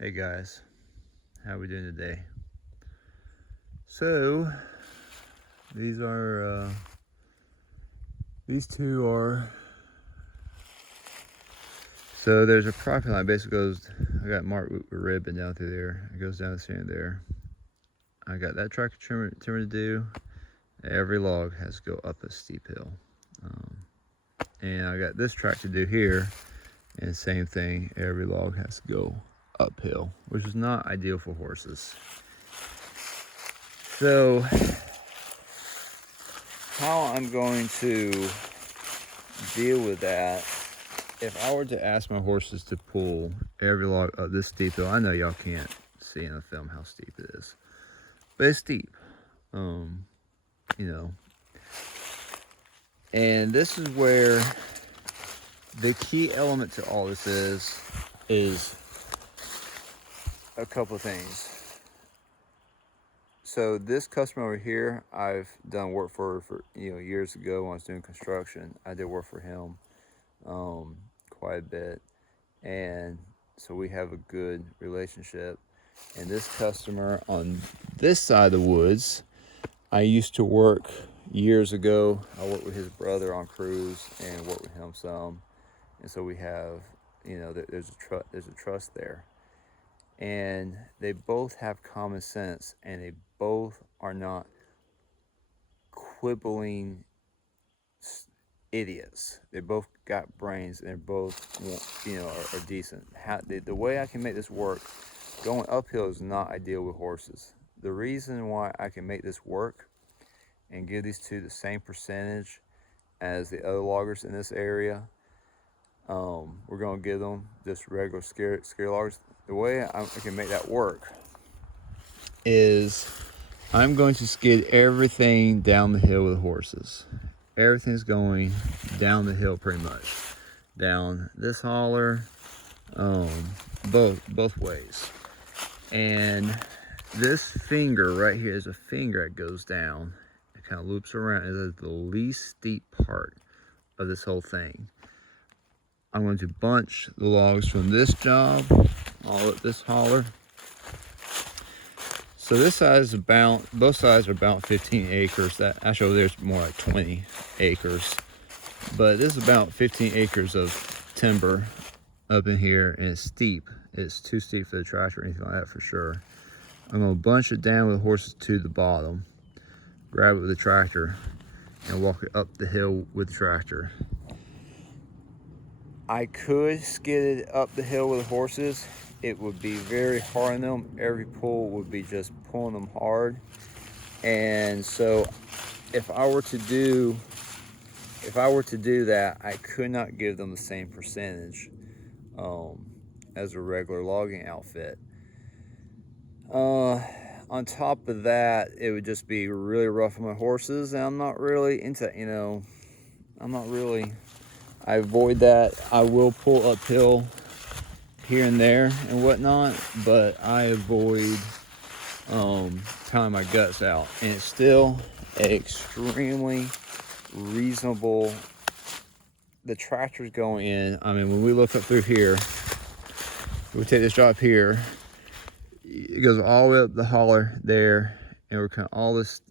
Hey guys, how we doing today? So these are these two are so there's a property line basically goes. I got marked with ribbon down through there. It goes down the center there. I got that tractor trimmer to do. Every log has to go up a steep hill, um, and I got this track to do here, and same thing. Every log has to go uphill, which is not ideal for horses. So how I'm going to deal with that, if I were to ask my horses to pull every log up this steep hill, I know y'all can't see in the film how steep it is, but it's steep. Um, you know, and this is where the key element to all this is a couple of things. So this customer over here, I've done work for years ago when I was doing construction. I did work for him quite a bit, and so we have a good relationship. And this customer on this side of the woods, I used to work years ago. I worked with his brother on crews and worked with him some, and so we have, there's a trust there. And they both have common sense, and they both are not quibbling idiots. They both got brains, and they're both, are decent. The way I can make this work, going uphill is not ideal with horses. The reason why I can make this work and give these two the same percentage as the other loggers in this area, we're going to give them just regular scare loggers. The way I can make that work is I'm going to skid everything down the hill with horses. Everything's going down the hill pretty much. Down this holler, both ways. And this finger right here is a finger that goes down. It kind of loops around. It is the least steep part of this whole thing. I'm going to bunch the logs from this job all up this holler. So this side is both sides are about 15 acres. That actually over there's more like 20 acres. But this is about 15 acres of timber up in here, and it's steep. It's too steep for the tractor or anything like that for sure. I'm gonna bunch it down with horses to the bottom, grab it with the tractor, and walk it up the hill with the tractor. I could skid it up the hill with the horses. It would be very hard on them. Every pull would be just pulling them hard. And so if I were to do that, I could not give them the same percentage as a regular logging outfit. On top of that, it would just be really rough on my horses, and I'm not really into, I avoid that. I will pull uphill here and there and whatnot, but I avoid pounding my guts out. And it's still extremely reasonable. The tractor's going in. I mean, when we look up through here, we take this drop here, it goes all the way up the holler there, and we're kind of, all this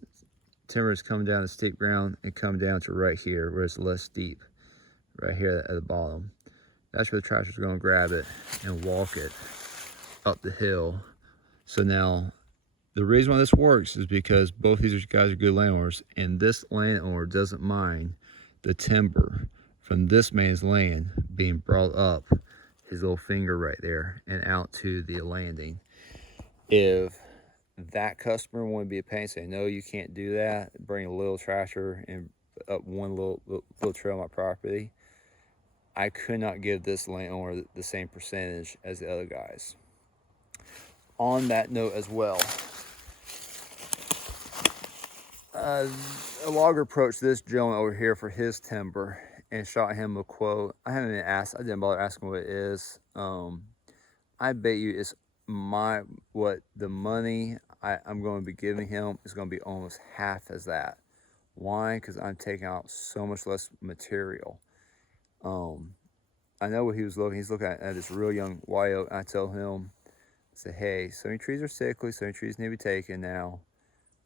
timber is coming down the steep ground and come down to right here where it's less steep, right here at the bottom. That's where the tractor's going to grab it and walk it up the hill. So now the reason why this works is because both these guys are good landowners, and this landowner doesn't mind the timber from this man's land being brought up his little finger right there and out to the landing. If that customer wanted to be a pain, say, no, you can't do that, bring a little tractor and up one little trail on my property, I could not give this landowner the same percentage as the other guys. On that note as well, a logger approached this gentleman over here for his timber and shot him a quote. I didn't bother asking what it is. I bet you it's the money I'm going to be giving him is going to be almost half as that. Why? Because I'm taking out so much less material. I know what he was looking. He's looking at this real young white oak. And I tell him, say, hey, some of your trees are sickly, some of your trees need to be taken now.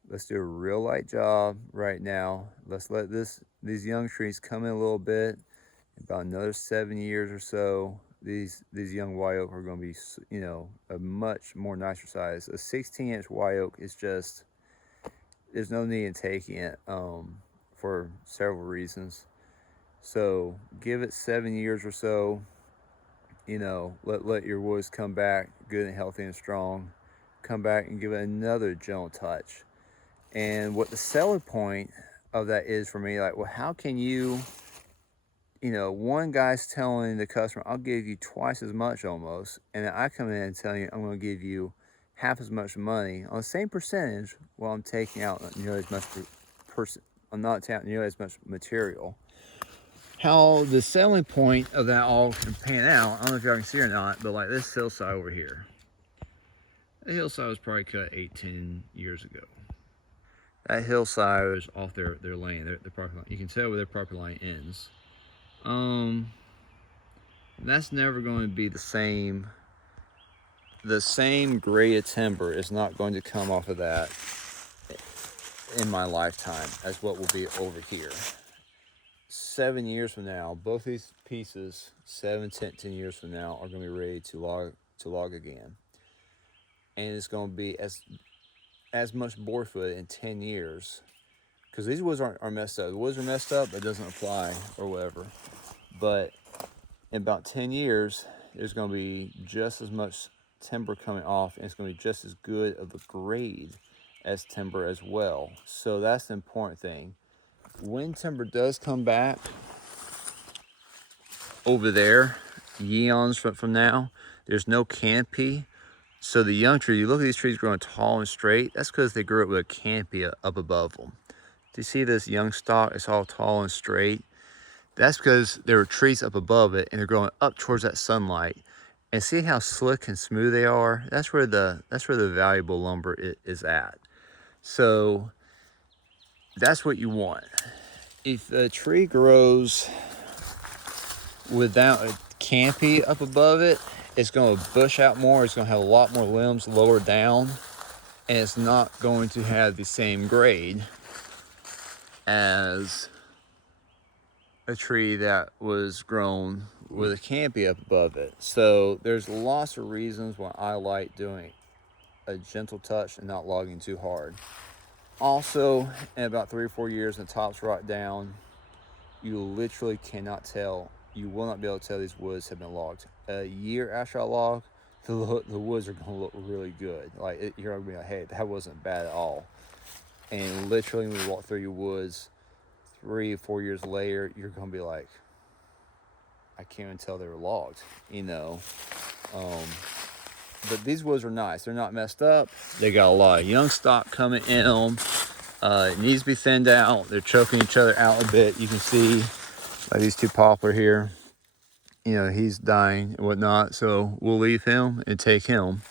Let's do a real light job right now. Let's let these young trees come in a little bit. About another 7 years or so, these young white oak are going to be, you know, a much more nicer size. A 16-inch white oak is just, there's no need in taking it for several reasons. So give it 7 years or so. You know, let your woods come back good and healthy and strong. Come back and give it another gentle touch. And what the selling point of that is for me, like, well, how can you know, one guy's telling the customer, I'll give you twice as much almost, and then I come in and tell you I'm going to give you half as much money on the same percentage while I'm taking out nearly as much I'm not taking out nearly as much material. How the selling point of that all can pan out, I don't know if y'all can see or not, but like this hillside over here. The hillside was probably cut 8-10 years ago. That hillside is off their lane, their property line. You can tell where their property line ends. That's never going to be the same. The same grade of timber is not going to come off of that in my lifetime as what will be over here. 7 years from now, both these pieces, 10 years from now, are going to be ready to log again. And it's going to be as much boardfoot in 10 years. Because these woods are messed up. The woods are messed up, it doesn't apply or whatever. But in about 10 years, there's going to be just as much timber coming off, and it's going to be just as good of a grade as timber as well. So that's the important thing. When timber does come back over there, yeons from now, there's no canopy. So the young tree, you look at these trees growing tall and straight, that's because they grew up with a canopy up above them. Do you see this young stalk? It's all tall and straight. That's because there were trees up above it and they're growing up towards that sunlight. And see how slick and smooth they are? That's where the valuable lumber is at. So that's what you want. If a tree grows without a canopy up above it, it's going to bush out more. It's going to have a lot more limbs lower down, and it's not going to have the same grade as a tree that was grown with a canopy up above it. So there's lots of reasons why I like doing a gentle touch and not logging too hard. Also, in about 3 or 4 years, and the tops rot down, you literally cannot tell. You will not be able to tell these woods have been logged. A year after I log, the woods are going to look really good. Like you're going to be like, hey, that wasn't bad at all. And literally, when you walk through your woods 3 or 4 years later, you're going to be like, I can't even tell they were logged, you know. But these woods are nice. They're not messed up. They got a lot of young stock coming in them. It needs to be thinned out. They're choking each other out a bit. You can see like these two poplar here. You know, he's dying and whatnot. So we'll leave him and take him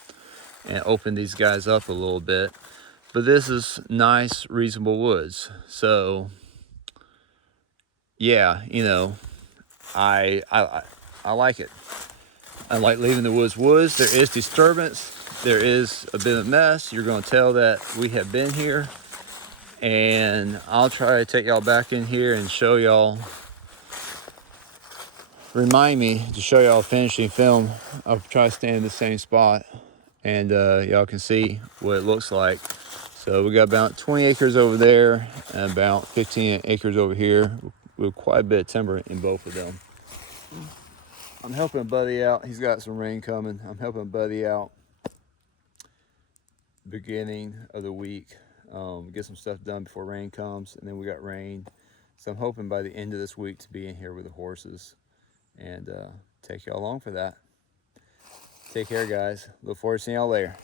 and open these guys up a little bit. But this is nice, reasonable woods. So yeah, you know, I like it. I like leaving the woods. There is disturbance. There is a bit of a mess. You're going to tell that we have been here. And I'll try to take y'all back in here and show y'all, remind me to show y'all finishing film. I'll try to stand in the same spot and y'all can see what it looks like. So we got about 20 acres over there and about 15 acres over here with quite a bit of timber in both of them. I'm helping Buddy out. He's got some rain coming. I'm helping Buddy out beginning of the week. Get some stuff done before rain comes, and then we got rain. So I'm hoping by the end of this week to be in here with the horses and take y'all along for that. Take care, guys. Look forward to seeing y'all later.